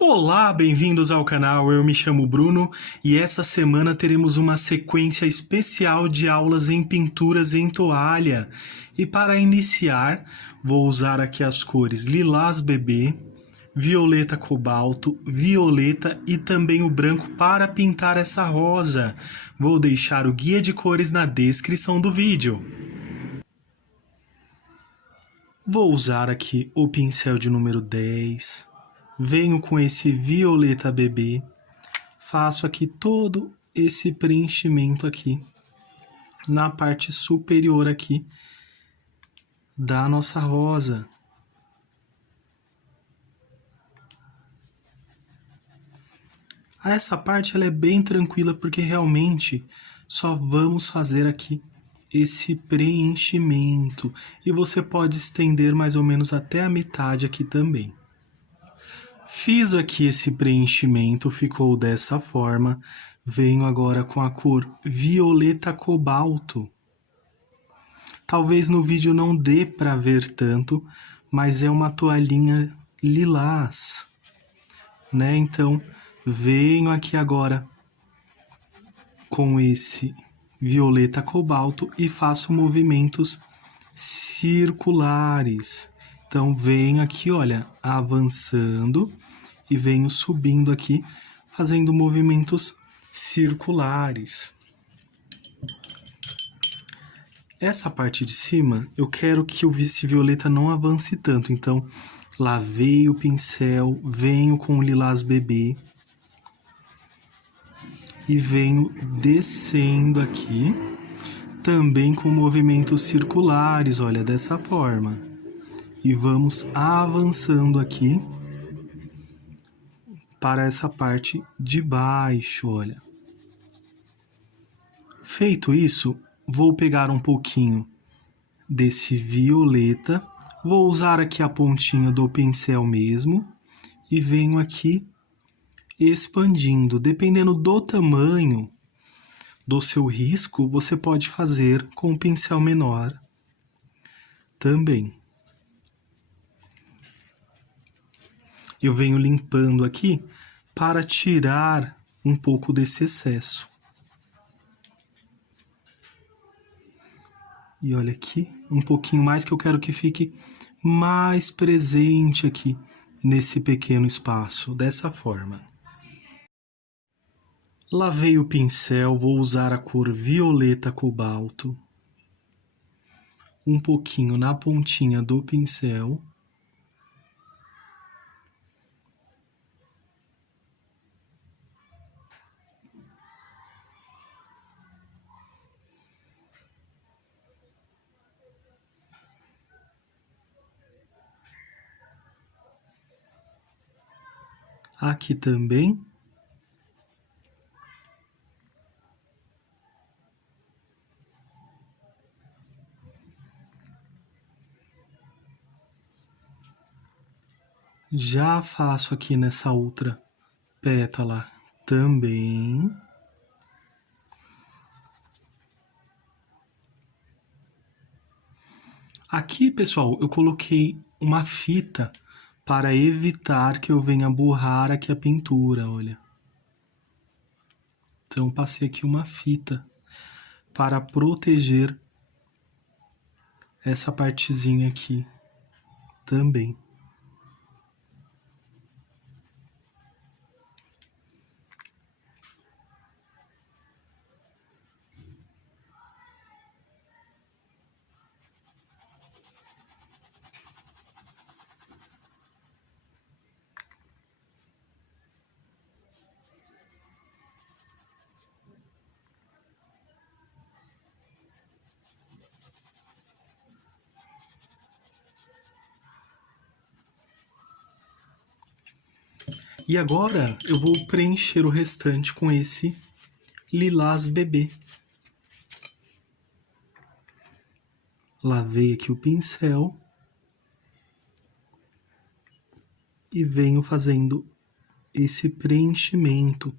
Olá, bem-vindos ao canal. Eu me chamo Bruno e essa semana teremos uma sequência especial de aulas em pinturas em toalha. E para iniciar, vou usar aqui as cores lilás bebê, violeta cobalto, violeta e também o branco para pintar essa rosa. Vou deixar o guia de cores na descrição do vídeo. Vou usar aqui o pincel de número 10. Venho com esse violeta bebê, faço aqui todo esse preenchimento aqui na parte superior aqui da nossa rosa. Essa parte ela é bem tranquila porque realmente só vamos fazer aqui esse preenchimento e você pode estender mais ou menos até a metade aqui também. Fiz aqui esse preenchimento, ficou dessa forma. Venho agora com a cor violeta cobalto. Talvez no vídeo não dê para ver tanto, mas é uma toalhinha lilás, né? Então, venho aqui agora com esse violeta cobalto e faço movimentos circulares. Então, venho aqui, olha, avançando e venho subindo aqui, fazendo movimentos circulares. Essa parte de cima, eu quero que esse violeta não avance tanto, então lavei o pincel, venho com o lilás bebê e venho descendo aqui, também com movimentos circulares, olha, dessa forma. E vamos avançando aqui para essa parte de baixo, olha. Feito isso, vou pegar um pouquinho desse violeta, vou usar aqui a pontinha do pincel mesmo e venho aqui expandindo. Dependendo do tamanho do seu risco, você pode fazer com um pincel menor também. Eu venho limpando aqui para tirar um pouco desse excesso. E olha aqui, um pouquinho mais que eu quero que fique mais presente aqui nesse pequeno espaço, dessa forma. Lavei o pincel, vou usar a cor violeta cobalto. Um pouquinho na pontinha do pincel. Aqui também. Já faço aqui nessa outra pétala também. Aqui, pessoal, eu coloquei uma fita para evitar que eu venha borrar aqui a pintura, olha. Então, passei aqui uma fita para proteger essa partezinha aqui também. E agora eu vou preencher o restante com esse lilás bebê. Lavei aqui o pincel e venho fazendo esse preenchimento.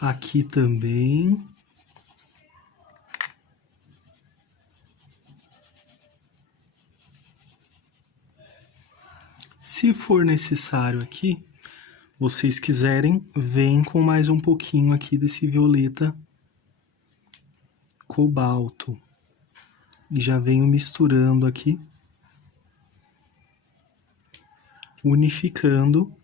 Aqui também. Se for necessário aqui, vocês quiserem, vem com mais um pouquinho aqui desse violeta cobalto. E já venho misturando aqui, unificando,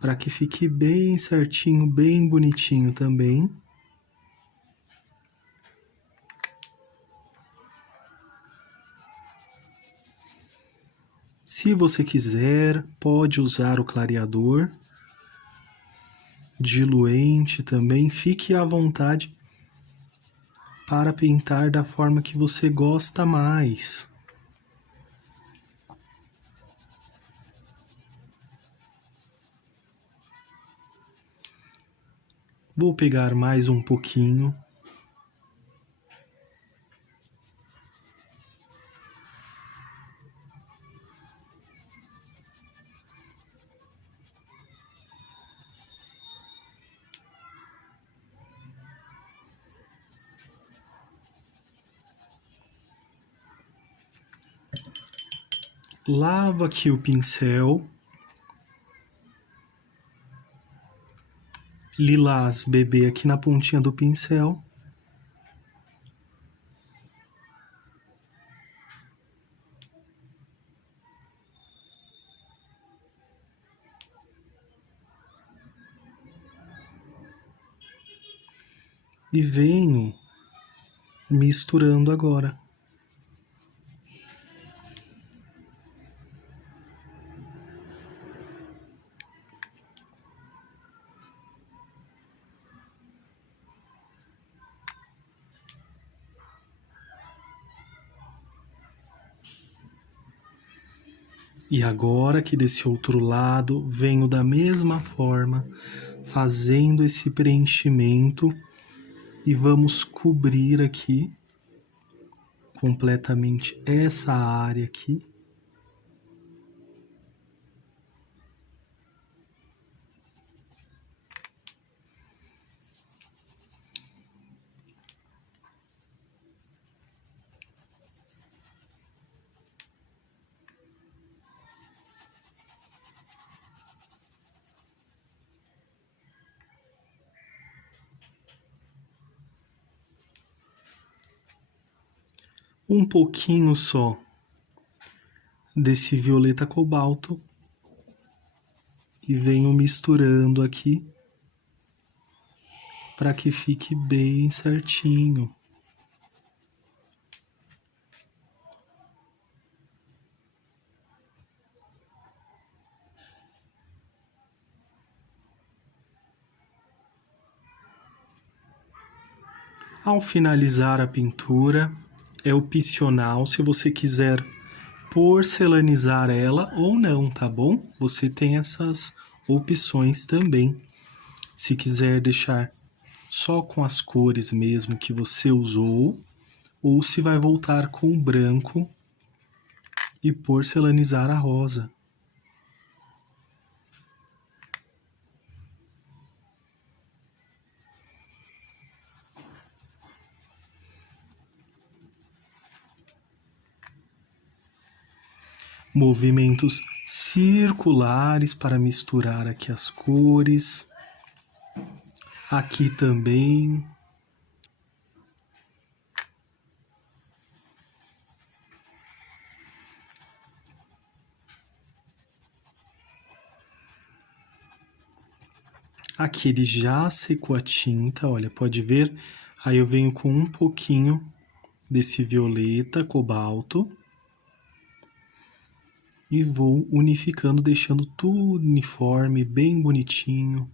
para que fique bem certinho, bem bonitinho também. Se você quiser, pode usar o clareador, diluente também, fique à vontade para pintar da forma que você gosta mais. Vou pegar mais um pouquinho. Lavo aqui o pincel. Lilás bebê aqui na pontinha do pincel. E venho misturando agora. E agora que desse outro lado, venho da mesma forma, fazendo esse preenchimento e vamos cobrir aqui completamente essa área aqui. Um pouquinho só desse violeta cobalto e venho misturando aqui para que fique bem certinho. Ao finalizar a pintura, é opcional se você quiser porcelanizar ela ou não, tá bom? Você tem essas opções também. Se quiser deixar só com as cores mesmo que você usou, ou se vai voltar com o branco e porcelanizar a rosa. Movimentos circulares para misturar aqui as cores. Aqui também. Aqui ele já secou a tinta, olha, pode ver. Aí eu venho com um pouquinho desse violeta cobalto. E vou unificando, deixando tudo uniforme, bem bonitinho.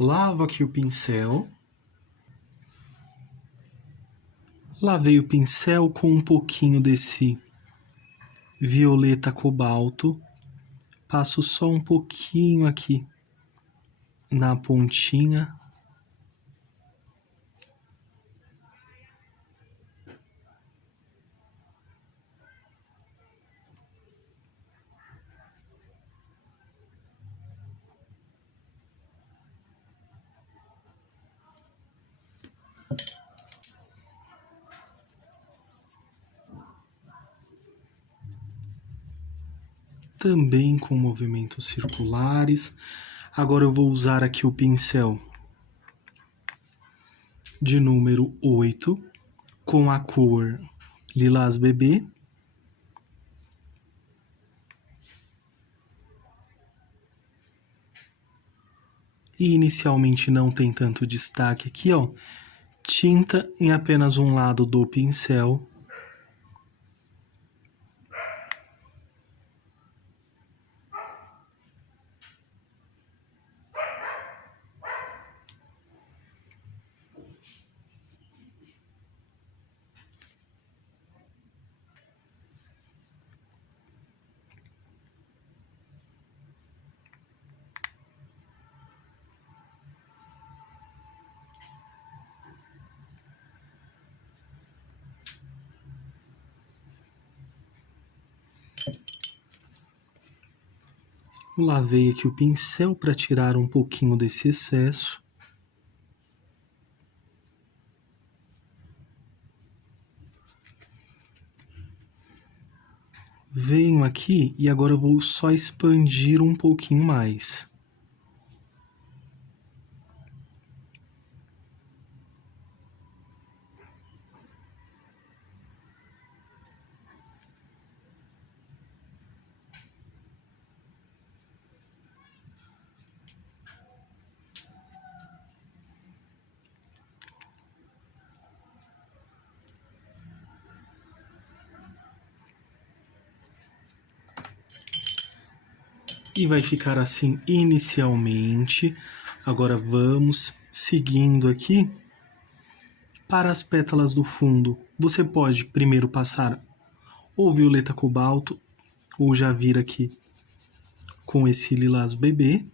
Lavo aqui o pincel. Lavei o pincel com um pouquinho desse violeta cobalto, passo só um pouquinho aqui na pontinha. Também com movimentos circulares. Agora eu vou usar aqui o pincel de número 8 com a cor Lilás Bebê. E inicialmente não tem tanto destaque aqui, ó. Tinta em apenas um lado do pincel. Eu lavei aqui o pincel para tirar um pouquinho desse excesso. Venho aqui e agora eu vou só expandir um pouquinho mais. E vai ficar assim inicialmente. Agora vamos seguindo aqui para as pétalas do fundo. Você pode primeiro passar ou violeta cobalto ou já vir aqui com esse lilás bebê.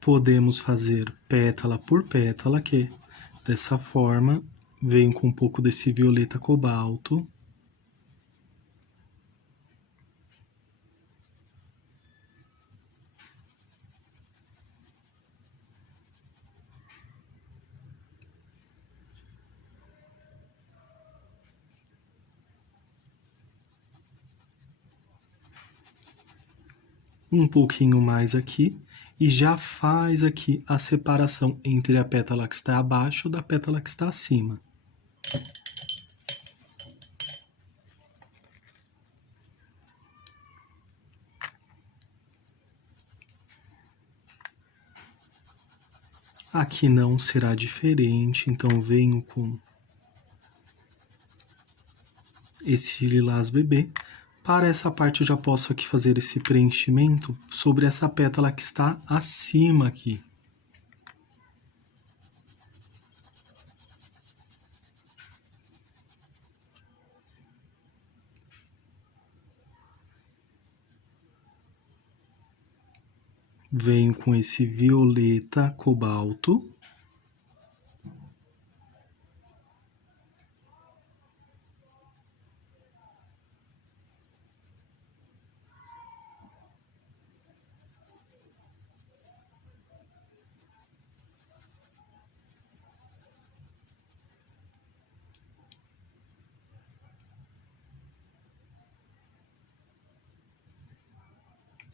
Podemos fazer pétala por pétala, que dessa forma vem com um pouco desse violeta cobalto. Um pouquinho mais aqui e já faz aqui a separação entre a pétala que está abaixo da pétala que está acima. Aqui não será diferente, então venho com esse lilás bebê. Para essa parte eu já posso aqui fazer esse preenchimento sobre essa pétala que está acima aqui. Venho com esse violeta cobalto.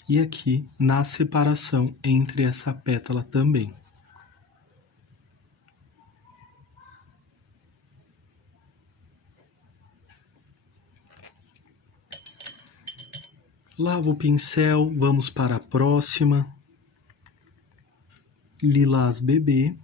E aqui na separação entre essa pétala também. Lavo o pincel, vamos para a próxima. Lilás bebê.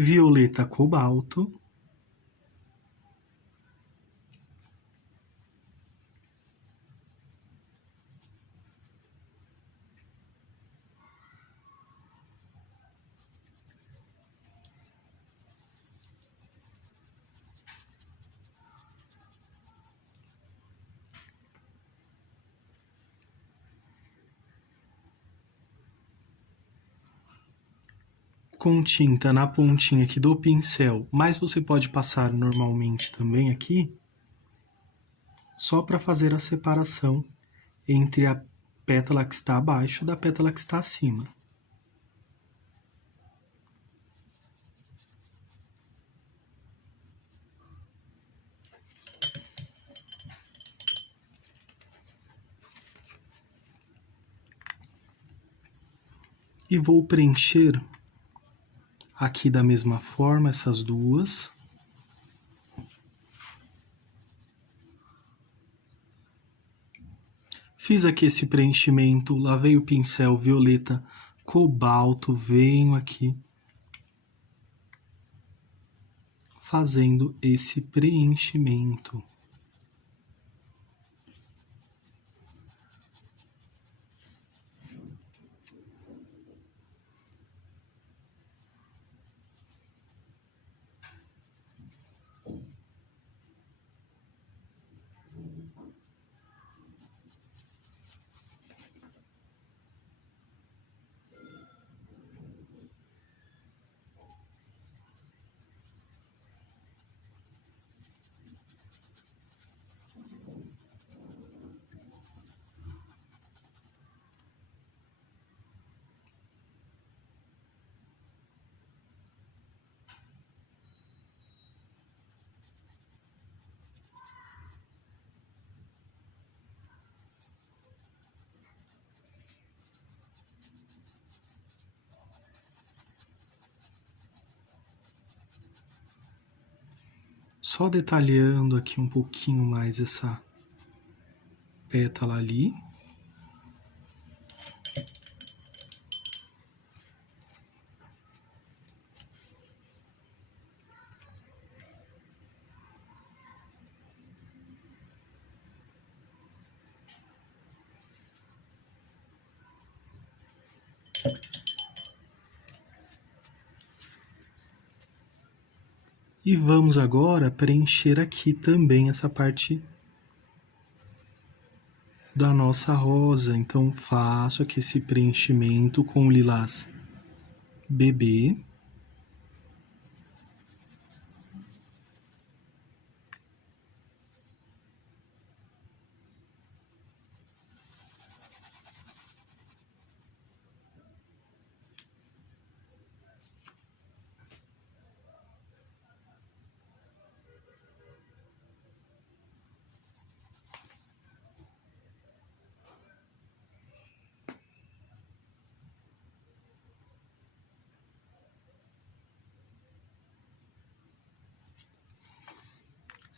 violeta cobalto, com tinta na pontinha aqui do pincel, mas você pode passar normalmente também aqui, só para fazer a separação entre a pétala que está abaixo da pétala que está acima. E vou preencher aqui da mesma forma essas duas. Fiz aqui esse preenchimento, lavei o pincel violeta cobalto, venho aqui fazendo esse preenchimento. Só detalhando aqui um pouquinho mais essa pétala ali. E vamos agora preencher aqui também essa parte da nossa rosa. Então, faço aqui esse preenchimento com o lilás bebê.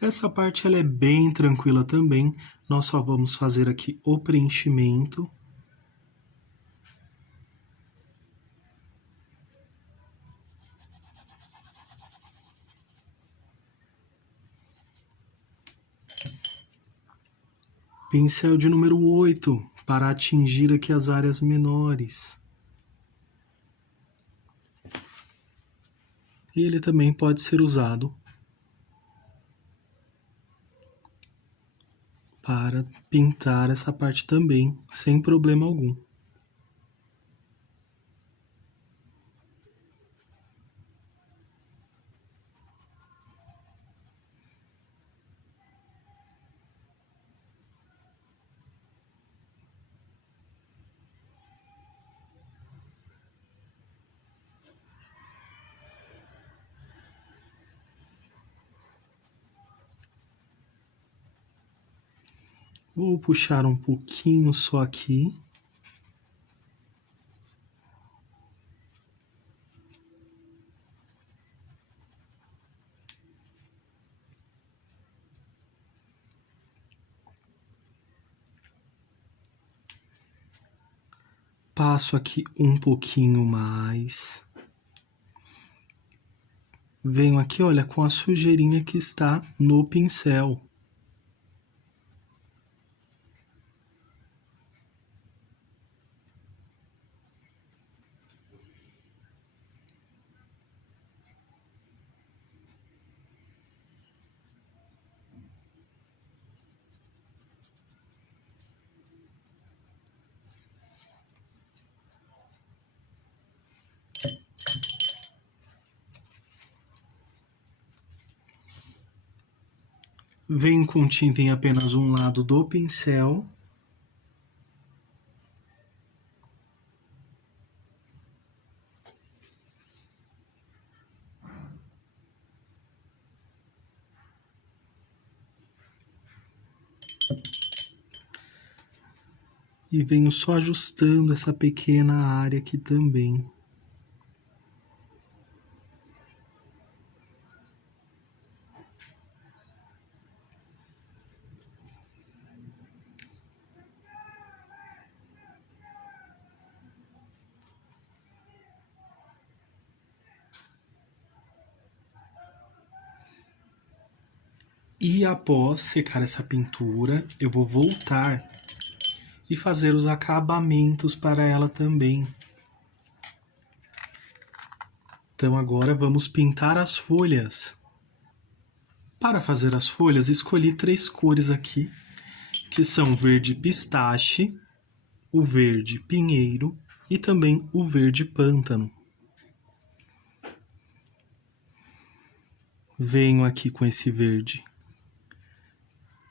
Essa parte ela é bem tranquila também, nós só vamos fazer aqui o preenchimento. Pincel de número 8, para atingir aqui as áreas menores. E ele também pode ser usado para pintar essa parte também, sem problema algum. Vou puxar um pouquinho só aqui. Passo aqui um pouquinho mais. venho aqui, olha, com a sujeirinha que está no pincel. Venho com tinta em apenas um lado do pincel. E venho só ajustando essa pequena área aqui também. E após secar essa pintura, eu vou voltar e fazer os acabamentos para ela também. Então agora vamos pintar as folhas. Para fazer as folhas, escolhi 3 cores aqui, que são o verde pistache, o verde pinheiro e também o verde pântano. Venho aqui com esse verde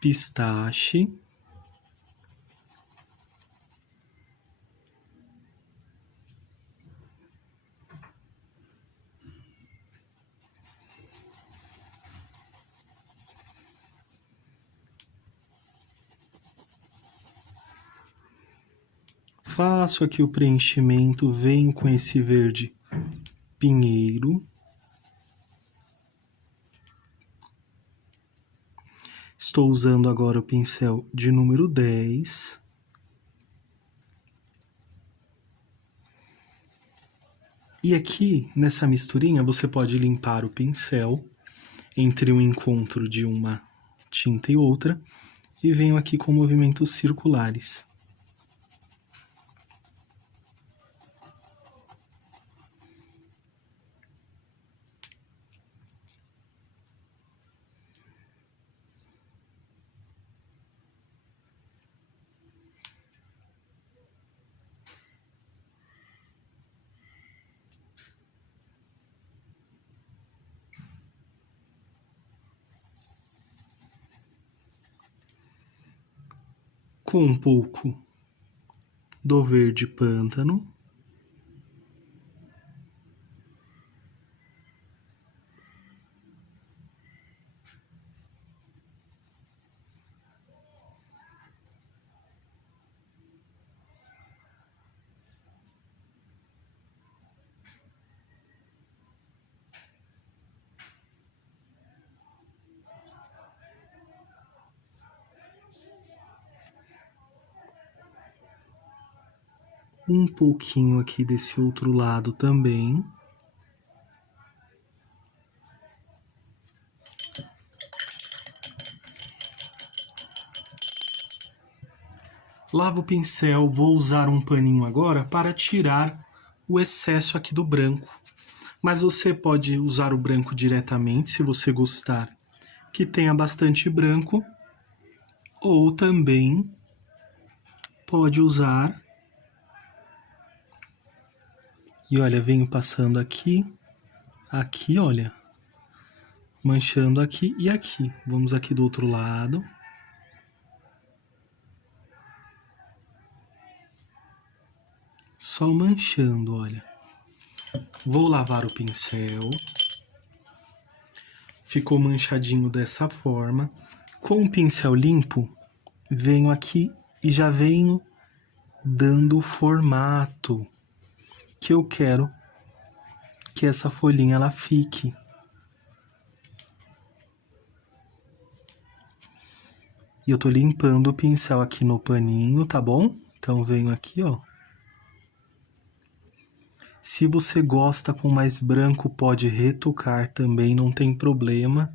pistache. Faço aqui o preenchimento, venho com esse verde pinheiro. Estou usando agora o pincel de número 10. E aqui, nessa misturinha, você pode limpar o pincel entre um encontro de uma tinta e outra. E venho aqui com movimentos circulares. Com um pouco do verde pântano. Um pouquinho aqui desse outro lado também. Lavo o pincel, vou usar um paninho agora para tirar o excesso aqui do branco. Mas você pode usar o branco diretamente, se você gostar que tenha bastante branco. Ou também pode usar. E olha, venho passando aqui, aqui, olha, manchando aqui e aqui. Vamos aqui do outro lado. Só manchando, olha. Vou lavar o pincel. Ficou manchadinho dessa forma. Com o pincel limpo, venho aqui e já venho dando o formato que eu quero que essa folhinha ela fique. E eu tô limpando o pincel aqui no paninho, tá bom? Então venho aqui, ó. Se você gosta com mais branco, pode retocar também, não tem problema.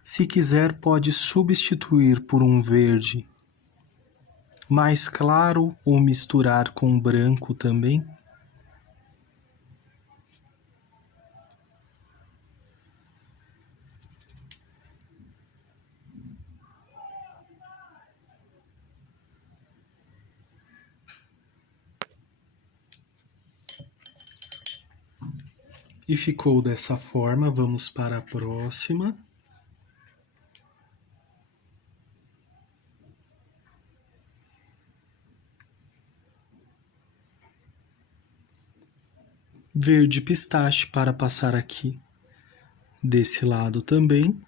Se quiser, pode substituir por um verde mais claro ou misturar com branco também. E ficou dessa forma, vamos para a próxima. Verde pistache para passar aqui desse lado também.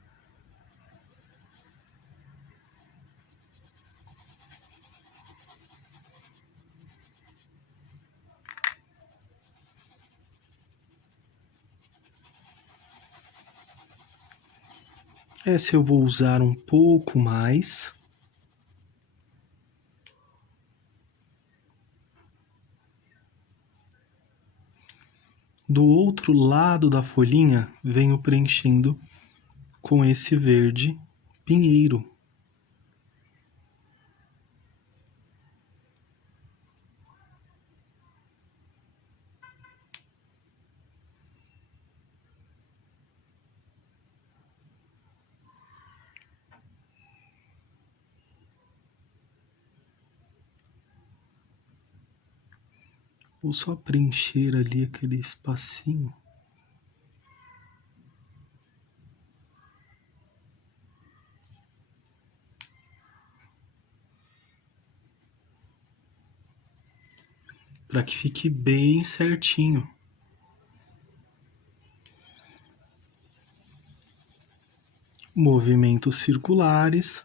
Essa eu vou usar um pouco mais. Do outro lado da folhinha, venho preenchendo com esse verde pinheiro. Vou só preencher ali aquele espacinho. Para que fique bem certinho. Movimentos circulares.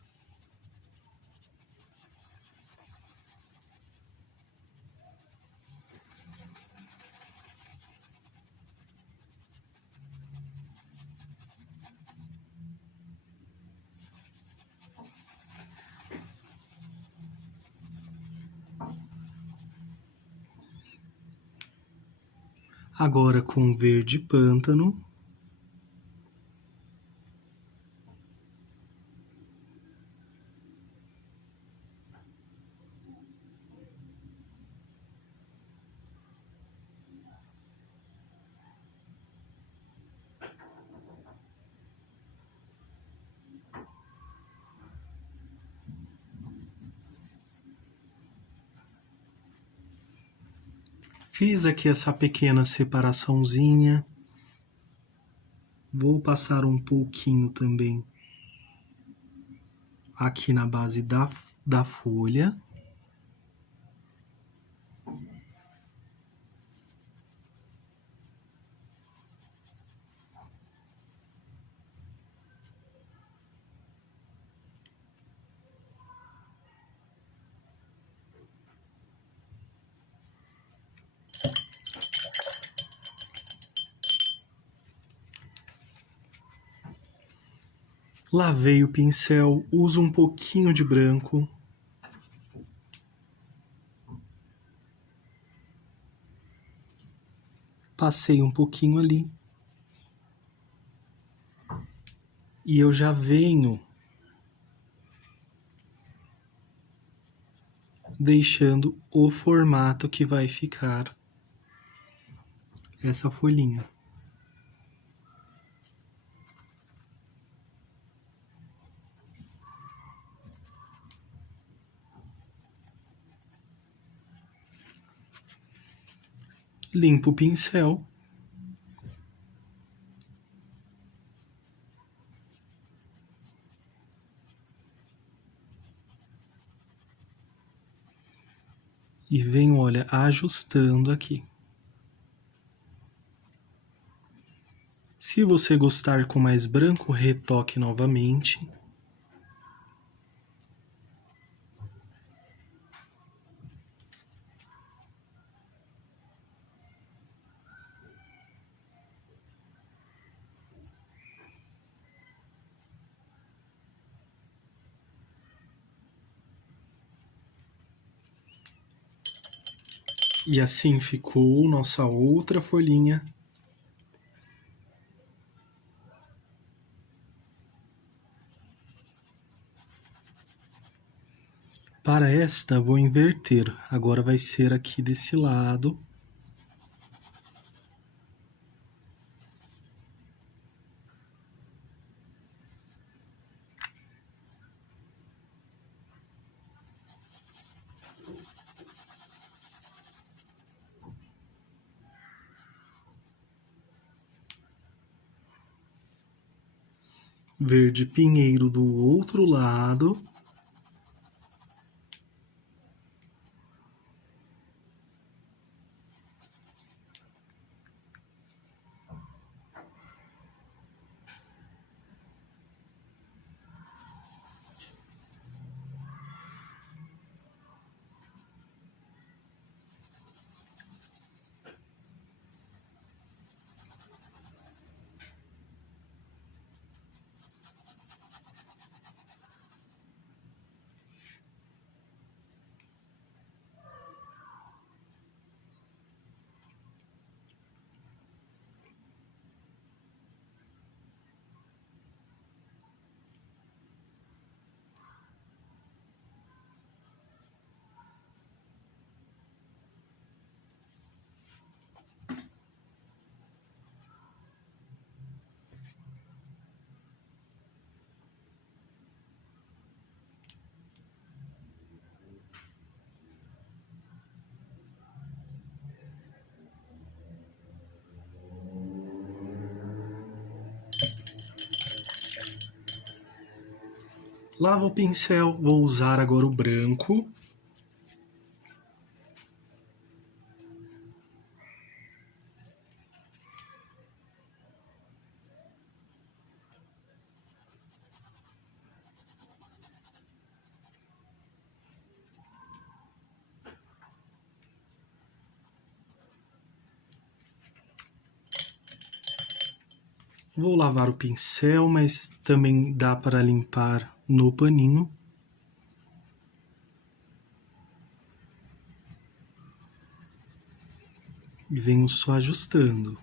Agora com verde pântano. Fiz aqui essa pequena separaçãozinha. Vou passar um pouquinho também aqui na base da folha. Lavei o pincel, uso um pouquinho de branco. Passei um pouquinho ali. E eu já venho deixando o formato que vai ficar essa folhinha. Limpo o pincel. E venho, olha, ajustando aqui. Se você gostar com mais branco, retoque novamente. E assim ficou nossa outra folhinha. Para esta, vou inverter. Agora vai ser aqui desse lado. Verde pinheiro do outro lado. Lavo o pincel, vou usar agora o branco. Vou lavar o pincel, mas também dá para limpar no paninho. E venho só ajustando.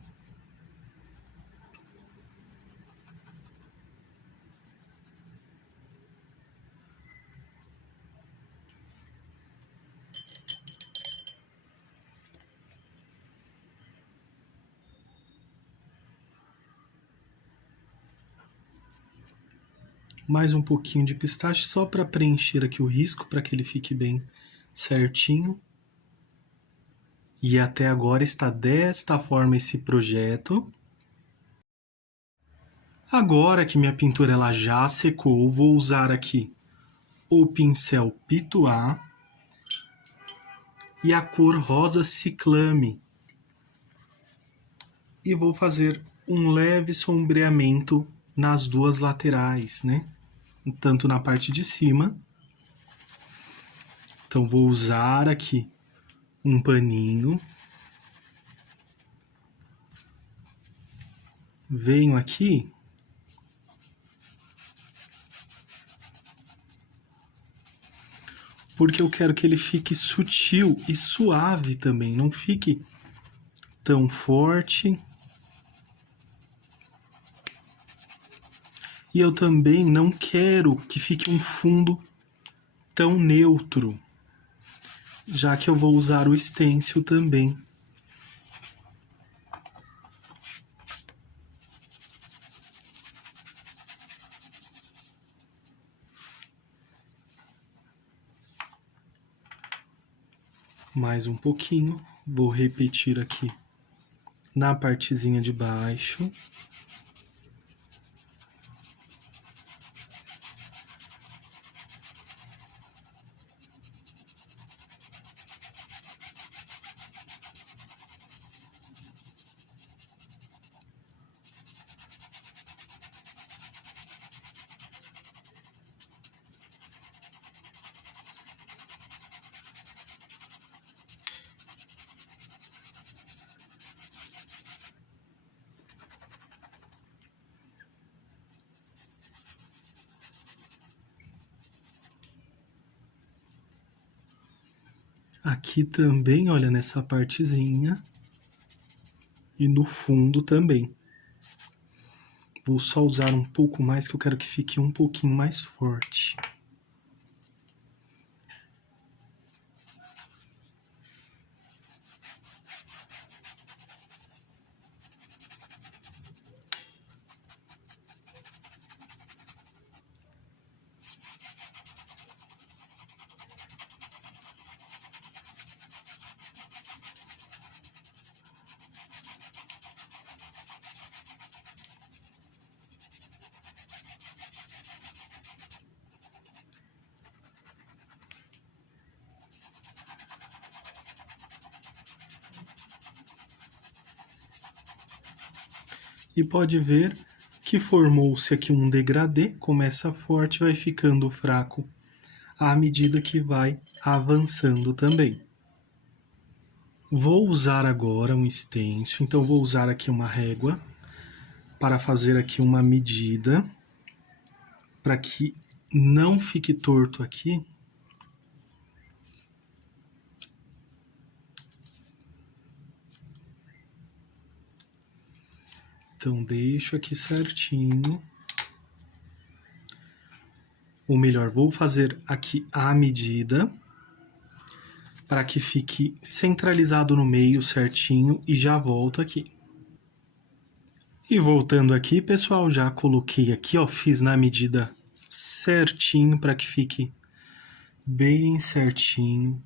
Mais um pouquinho de pistache só para preencher aqui o risco, para que ele fique bem certinho. E até agora está desta forma esse projeto. Agora que minha pintura ela já secou, vou usar aqui o pincel Pituá e a cor rosa ciclame. E vou fazer um leve sombreamento nas duas laterais, né? Tanto na parte de cima. Então vou usar aqui um paninho. Venho aqui porque eu quero que ele fique sutil e suave também, não fique tão forte. E eu também não quero que fique um fundo tão neutro, já que eu vou usar o stencil também. Mais um pouquinho, vou repetir aqui na partezinha de baixo. Aqui também, olha, nessa partezinha. E no fundo também. Vou só usar um pouco mais, que eu quero que fique um pouquinho mais forte. E pode ver que formou-se aqui um degradê, começa forte, vai ficando fraco à medida que vai avançando também. Vou usar agora um stencil, então vou usar aqui uma régua para fazer aqui uma medida, para que não fique torto aqui. Então deixo aqui certinho. Ou melhor, vou fazer aqui a medida para que fique centralizado no meio certinho e já volto aqui. E voltando aqui, pessoal, já coloquei aqui, ó, fiz na medida certinho para que fique bem certinho.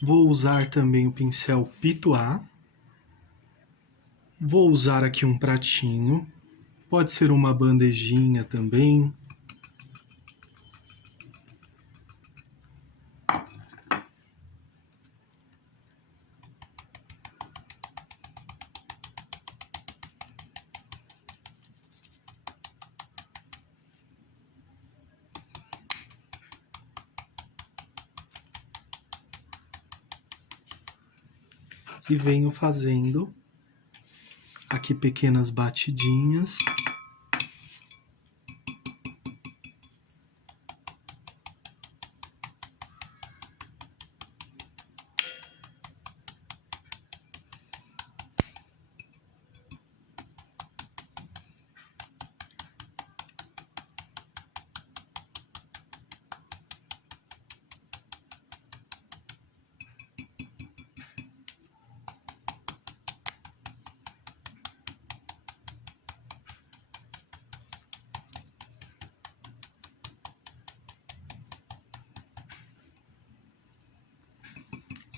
Vou usar também o pincel Pituá. Vou usar aqui um pratinho, pode ser uma bandejinha também. E venho fazendo aqui pequenas batidinhas.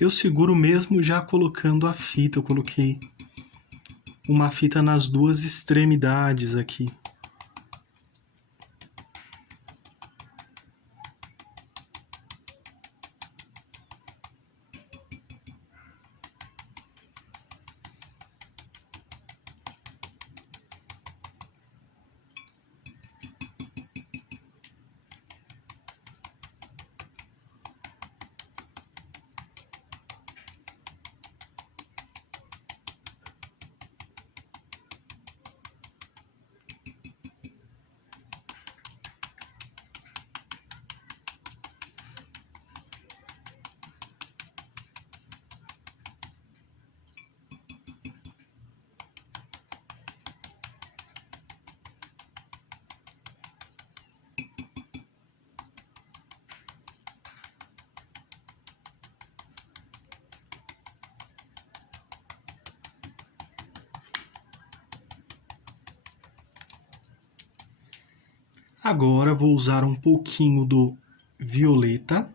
Eu seguro mesmo já colocando a fita, eu coloquei uma fita nas duas extremidades aqui. Agora vou usar um pouquinho do violeta.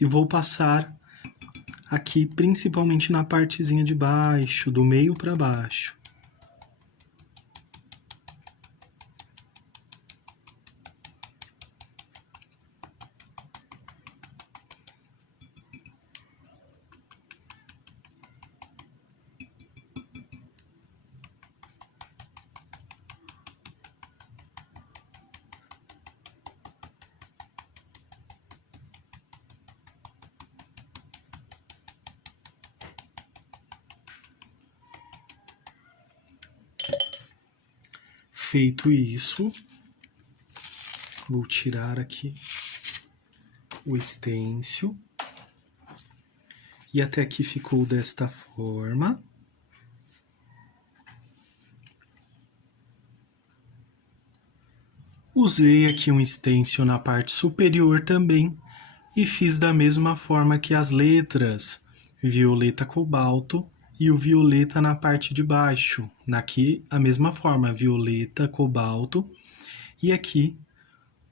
E vou passar aqui principalmente na partezinha de baixo, do meio para baixo. Feito isso, vou tirar aqui o estêncil. E até aqui ficou desta forma. Usei aqui um estêncil na parte superior também e fiz da mesma forma que as letras, violeta cobalto e o violeta na parte de baixo. Aqui a mesma forma, violeta cobalto e aqui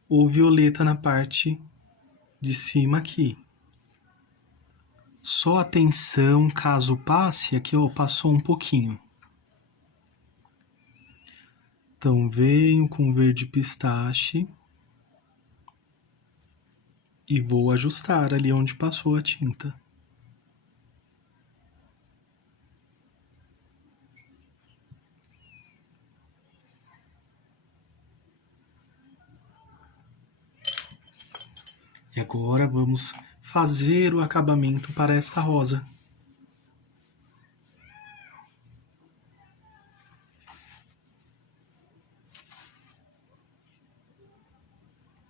o violeta na parte de cima aqui. Só atenção caso passe, aqui ó, passou um pouquinho. Então venho com verde pistache e vou ajustar ali onde passou a tinta. E agora vamos fazer o acabamento para essa rosa.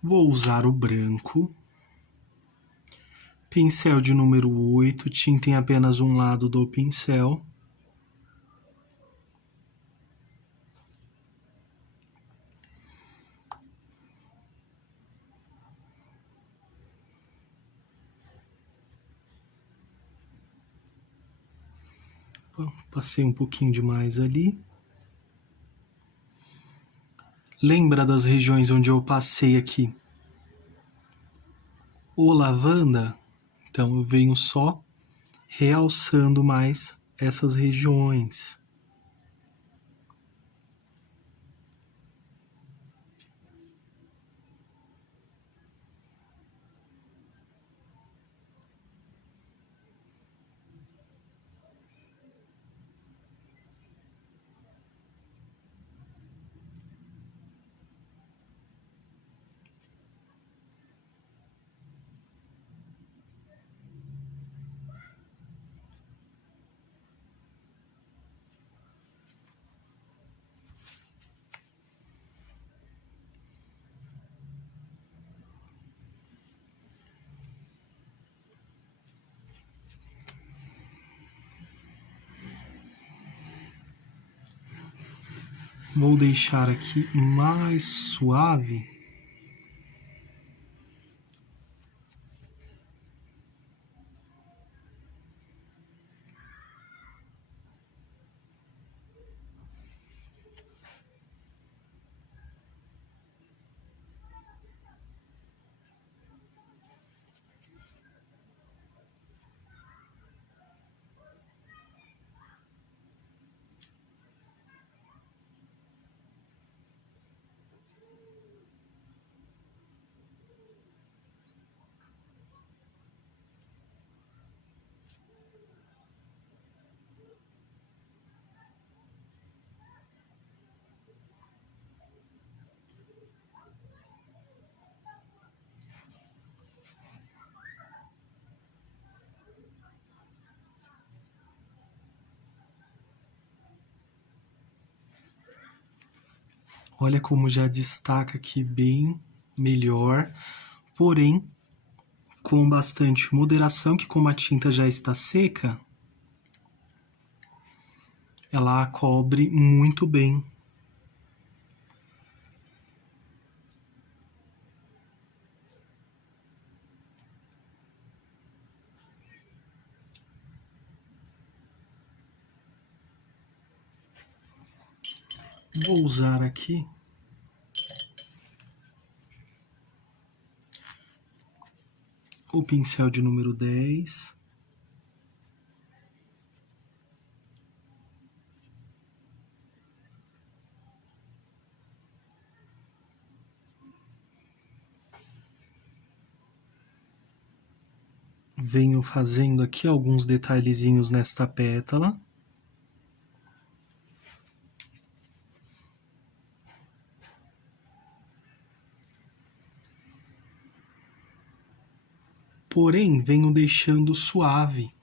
Vou usar o branco, pincel de número 8, tinta em apenas um lado do pincel. Passei um pouquinho demais ali. Lembra das regiões onde eu passei aqui o lavanda? Então eu venho só realçando mais essas regiões. Vou deixar aqui mais suave. Olha como já destaca aqui bem melhor, porém com bastante moderação, que como a tinta já está seca, ela cobre muito bem. Vou usar aqui o pincel de número 10. Venho fazendo aqui alguns detalhezinhos nesta pétala. Porém, venho deixando suave.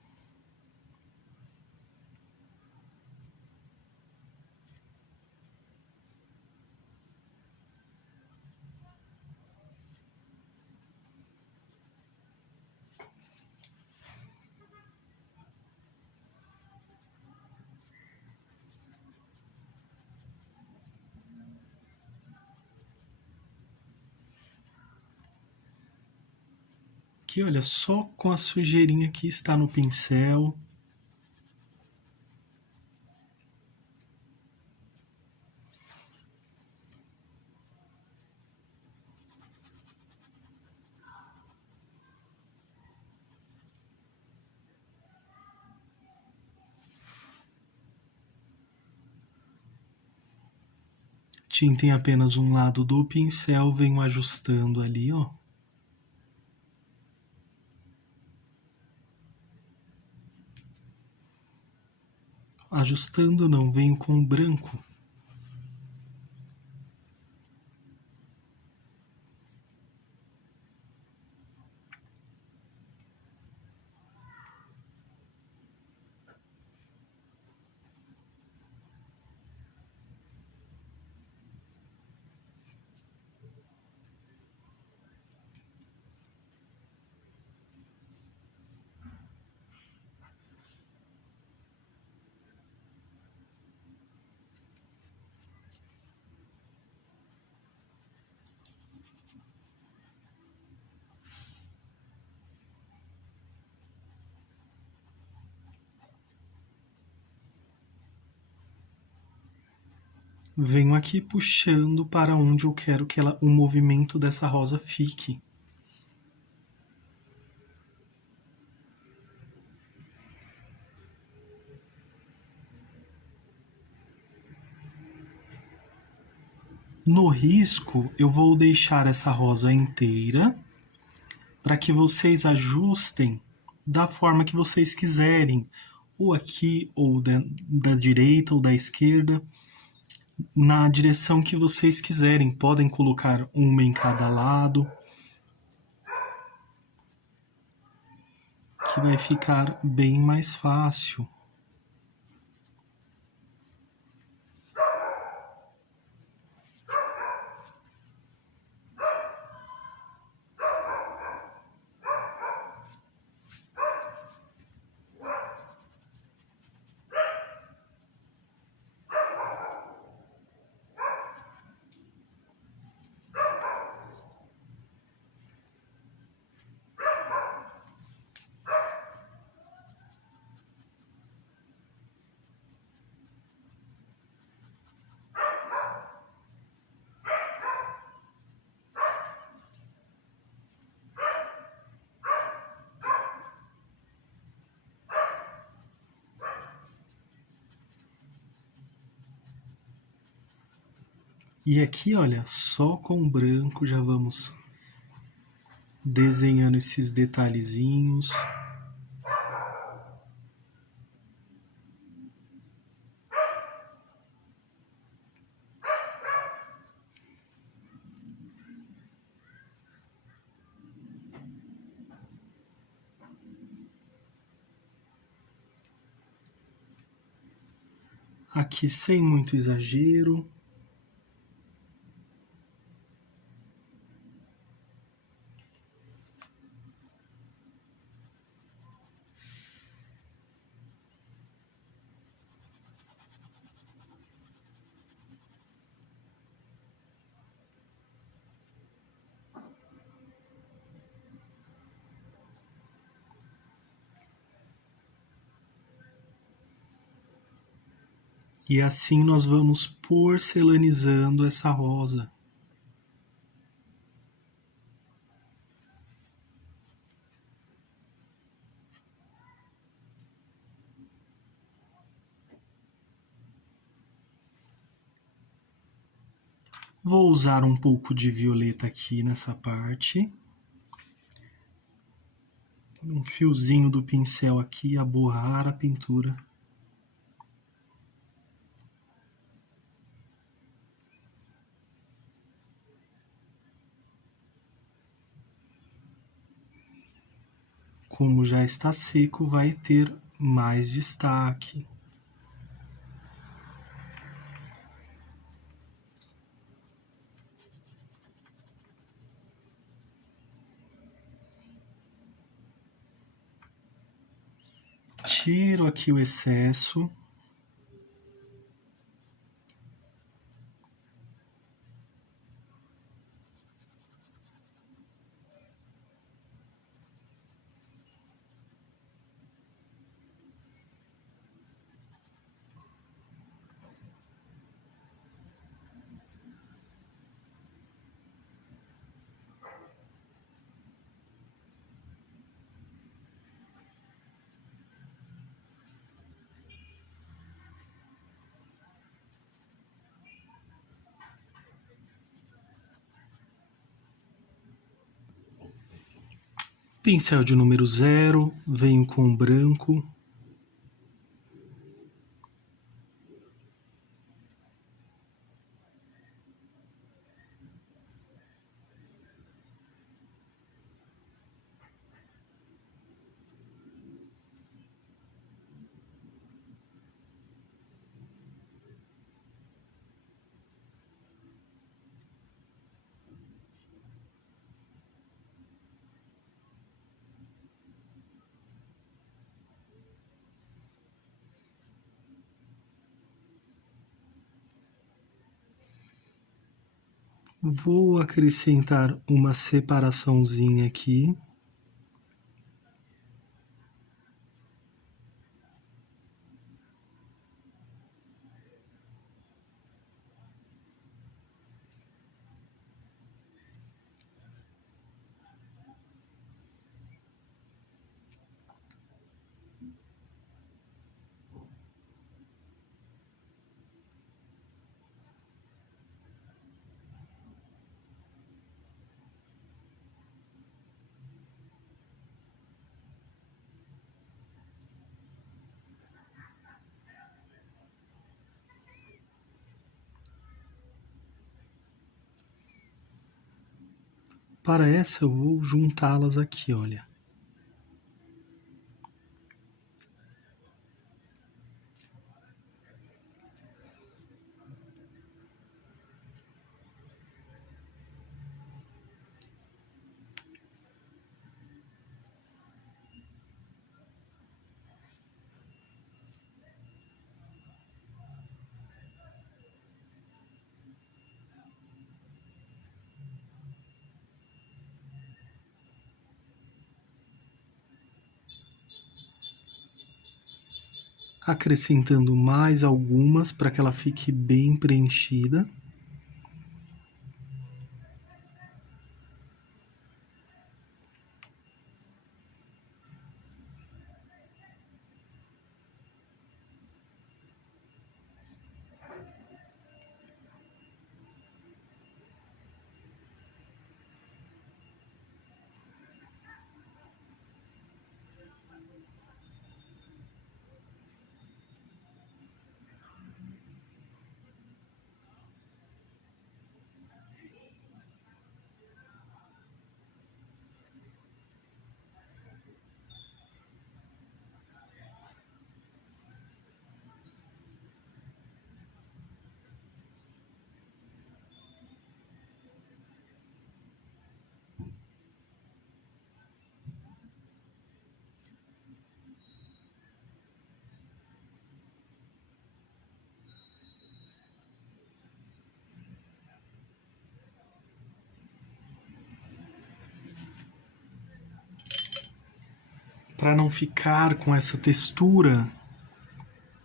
Aqui, olha, só com a sujeirinha que está no pincel. Tinta em apenas um lado do pincel, venho ajustando ali, ó. Ajustando não, venho com o branco. Venho aqui puxando para onde eu quero que o movimento dessa rosa fique. No risco, eu vou deixar essa rosa inteira para que vocês ajustem da forma que vocês quiserem, ou aqui, ou da direita, ou da esquerda, na direção que vocês quiserem. Podem colocar uma em cada lado, que vai ficar bem mais fácil. E aqui, olha, só com branco já vamos desenhando esses detalhezinhos. Aqui sem muito exagero. E assim nós vamos porcelanizando essa rosa. Vou usar um pouco de violeta aqui nessa parte. Um fiozinho do pincel aqui a borrar a pintura. Como já está seco, vai ter mais destaque. Tiro aqui o excesso. Pincel de número 0, venho com branco. Vou acrescentar uma separaçãozinha aqui. Para essa eu vou juntá-las aqui, olha. Acrescentando mais algumas para que ela fique bem preenchida. Para não ficar com essa textura,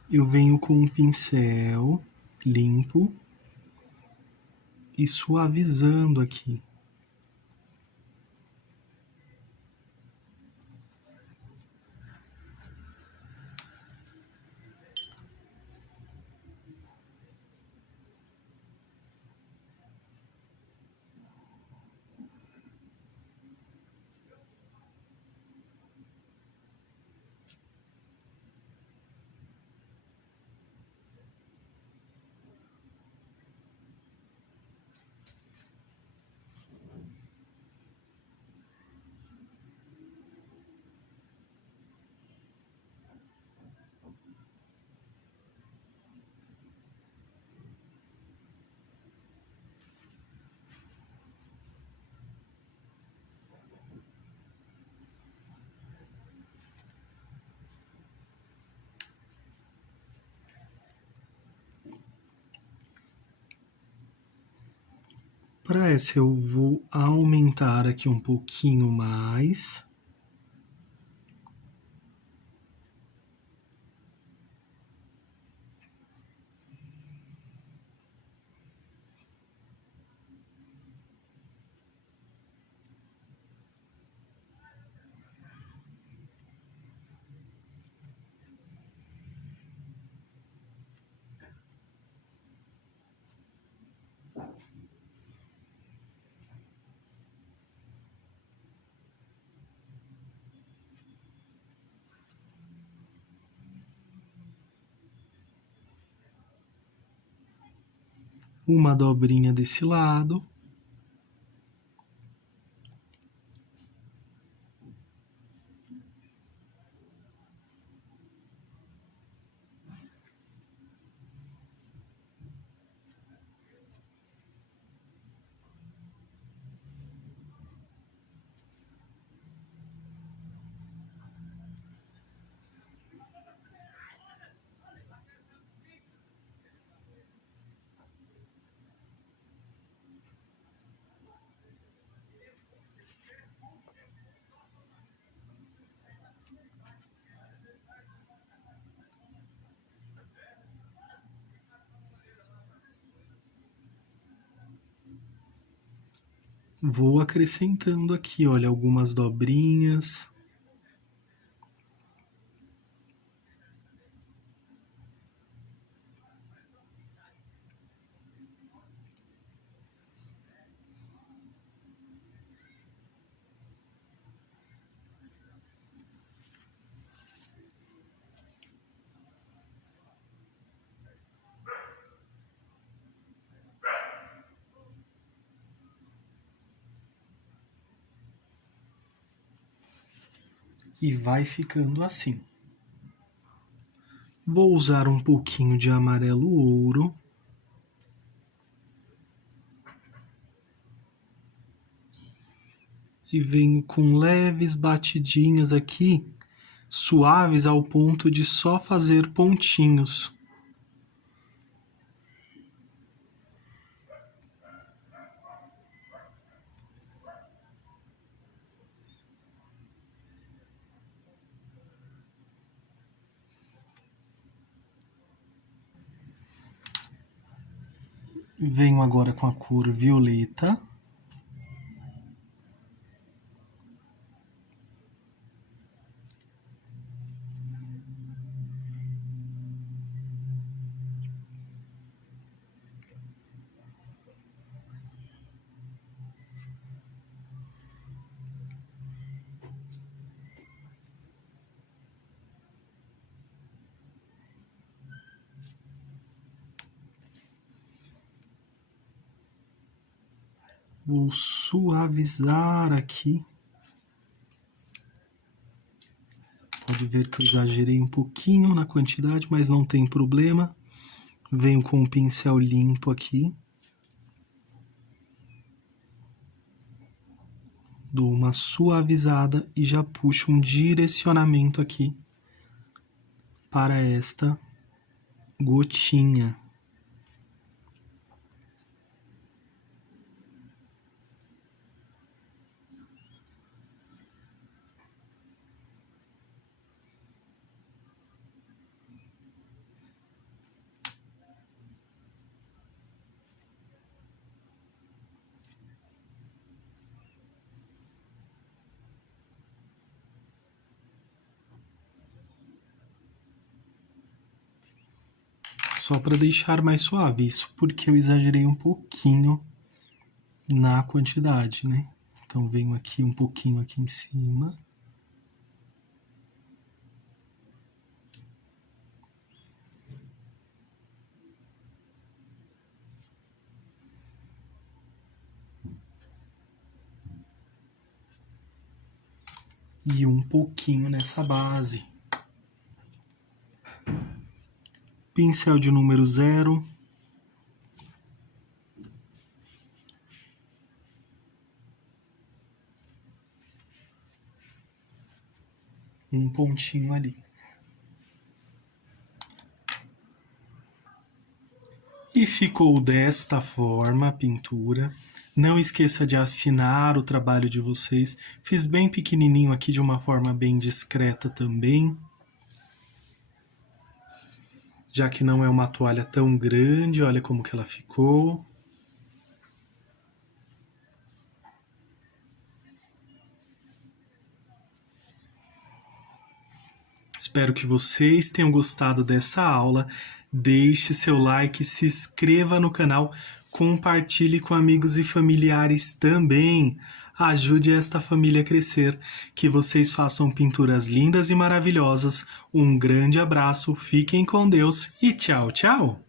eu venho com um pincel limpo e suavizando aqui. Para essa eu vou aumentar aqui um pouquinho mais. uma dobrinha desse lado. Vou acrescentando aqui, olha, algumas dobrinhas. E vai ficando assim. Vou usar um pouquinho de amarelo ouro. E venho com leves batidinhas aqui, suaves ao ponto de só fazer pontinhos. Venho agora com a cor violeta. Vou suavizar aqui. Pode ver que eu exagerei um pouquinho na quantidade, mas não tem problema. Venho com um pincel limpo aqui. Dou uma suavizada e já puxo um direcionamento aqui para esta gotinha. Só para deixar mais suave, isso porque eu exagerei um pouquinho na quantidade, né? Então venho aqui um pouquinho aqui em cima. E um pouquinho nessa base. Pincel de número 0. Um pontinho ali. E ficou desta forma a pintura. Não esqueça de assinar o trabalho de vocês. Fiz bem pequenininho aqui de uma forma bem discreta também. Já que não é uma toalha tão grande, olha como que ela ficou. Espero que vocês tenham gostado dessa aula. Deixe seu like, se inscreva no canal, compartilhe com amigos e familiares também. Ajude esta família a crescer. Que vocês façam pinturas lindas e maravilhosas. Um grande abraço, fiquem com Deus e tchau, tchau!